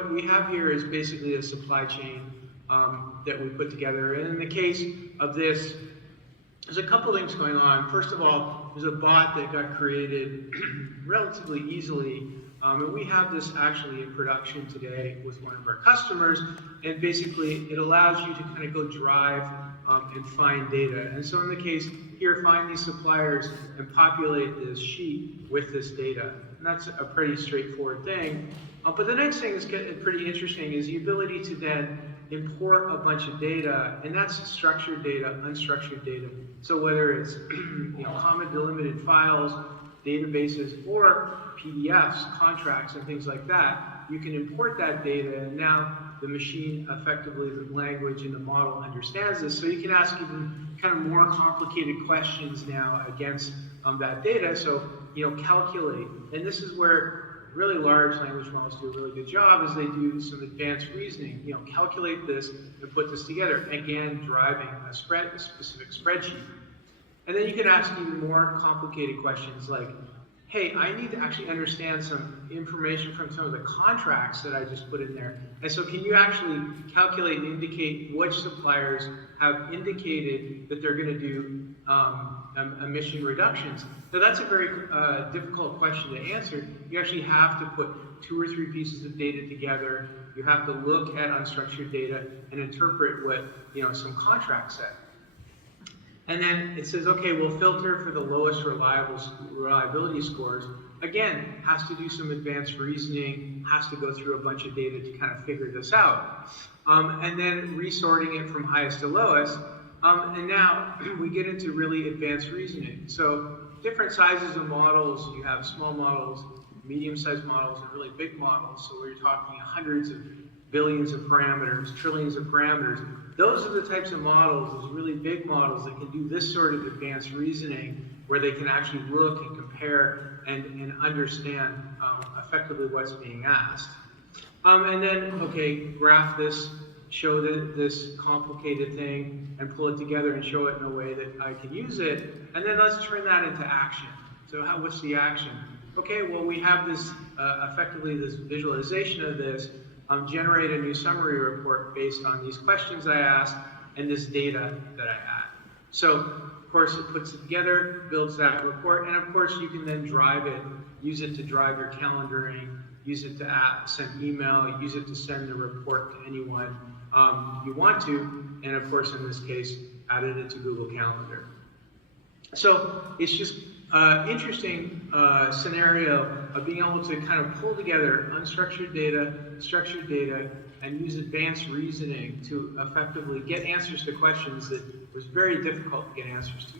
What we have here is basically a supply chain that we put together. And in the case of this, there's a couple things going on. First of all, there's a bot that got created relatively easily. And we have this actually in production today with one of our customers. And basically, it allows you to kind of go drive and find data. And so in the case here, find these suppliers and populate this sheet with this data. And that's a pretty straightforward thing. But the next thing is pretty interesting is the ability to then import a bunch of data, and that's structured data, unstructured data. So whether it's comma delimited files, databases, or PDFs, contracts, and things like that, you can import that data, and now the machine, effectively, the language and the model understands this. So you can ask even kind of more complicated questions now against that data. So, calculate, and this is where really large language models do a really good job, is they do some advanced reasoning, calculate this and put this together, again, driving a specific spreadsheet. And then you can ask even more complicated questions like, hey, I need to actually understand some information from some of the contracts that I just put in there. And so can you actually calculate and indicate which suppliers have indicated that they're going to do emission reductions? So that's a very difficult question to answer. You actually have to put 2 or 3 pieces of data together. You have to look at unstructured data and interpret what some contracts say. And then it says, okay, we'll filter for the lowest reliability scores. Again, has to do some advanced reasoning, has to go through a bunch of data to kind of figure this out. And then resorting it from highest to lowest. And now we get into really advanced reasoning. So different sizes of models, you have small models, medium-sized models, and really big models. So we're talking hundreds of billions of parameters, trillions of parameters. Those are the types of models, those really big models that can do this sort of advanced reasoning where they can actually look and compare and understand effectively what's being asked. And then, okay, graph this, show this complicated thing, and pull it together and show it in a way that I can use it. And then let's turn that into action. So what's the action? Okay, well, we have this, effectively this visualization of this, generate a new summary report based on these questions I asked and this data that I had. So, of course, it puts it together, builds that report, and of course, you can then drive it, use it to drive your calendaring, use it to send email, use it to send the report to anyone you want to, and of course, in this case, add it into Google Calendar. So it's just interesting scenario of being able to kind of pull together unstructured data, structured data, and use advanced reasoning to effectively get answers to questions that was very difficult to get answers to.